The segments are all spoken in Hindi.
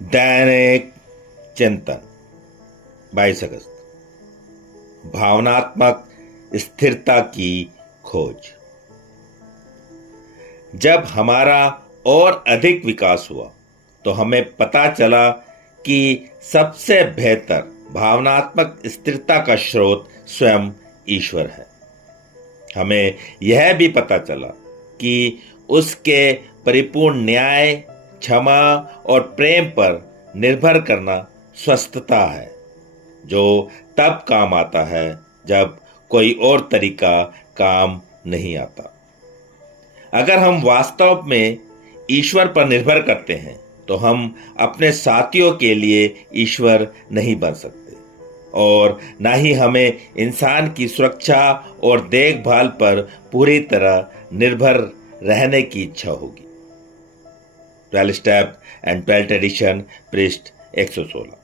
दैनिक चिंतन 22 अगस्त। भावनात्मक स्थिरता की खोज। जब हमारा और अधिक विकास हुआ तो हमें पता चला कि सबसे बेहतर भावनात्मक स्थिरता का स्रोत स्वयं ईश्वर है। हमें यह भी पता चला कि उसके परिपूर्ण न्याय, क्षमा और प्रेम पर निर्भर करना स्वस्थता है, जो तब काम आता है जब कोई और तरीका काम नहीं आता। अगर हम वास्तव में ईश्वर पर निर्भर करते हैं तो हम अपने साथियों के लिए ईश्वर नहीं बन सकते और ना ही हमें इंसान की सुरक्षा और देखभाल पर पूरी तरह निर्भर रहने की इच्छा होगी। 12 स्टेप एंड 12th एडिशन, पृष्ठ 116।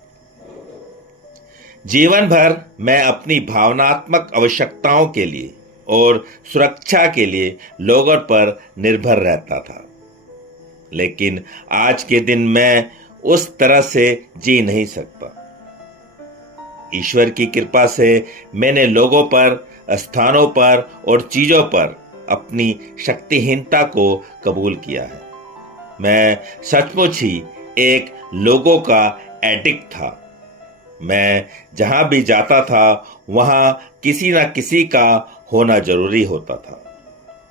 जीवन भर मैं अपनी भावनात्मक आवश्यकताओं के लिए और सुरक्षा के लिए लोगों पर निर्भर रहता था, लेकिन आज के दिन मैं उस तरह से जी नहीं सकता। ईश्वर की कृपा से मैंने लोगों पर, स्थानों पर और चीजों पर अपनी शक्तिहीनता को कबूल किया है। मैं सचमुच ही एक लोगों का एडिक्ट था। मैं जहां भी जाता था वहां किसी न किसी का होना जरूरी होता था,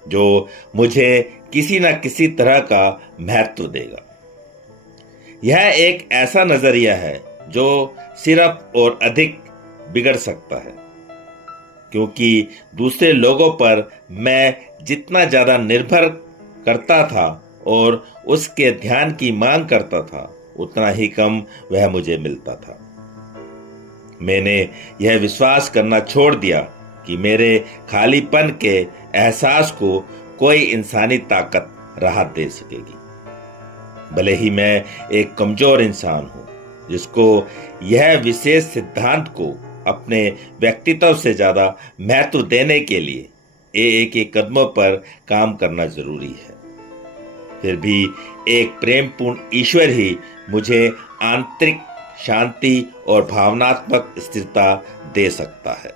जो मुझे किसी न किसी तरह का महत्व देगा। यह एक ऐसा नजरिया है जो सिर्फ और अधिक बिगड़ सकता है, क्योंकि दूसरे लोगों पर मैं जितना ज्यादा निर्भर करता था और उसके ध्यान की मांग करता था, उतना ही कम वह मुझे मिलता था। मैंने यह विश्वास करना छोड़ दिया कि मेरे खालीपन के एहसास को कोई इंसानी ताकत राहत दे सकेगी। भले ही मैं एक कमजोर इंसान हूं, जिसको यह विशेष सिद्धांत को अपने व्यक्तित्व से ज्यादा महत्व देने के लिए एक एक कदमों पर काम करना जरूरी है। फिर भी एक प्रेमपूर्ण ईश्वर ही मुझे आंतरिक शांति और भावनात्मक स्थिरता दे सकता है।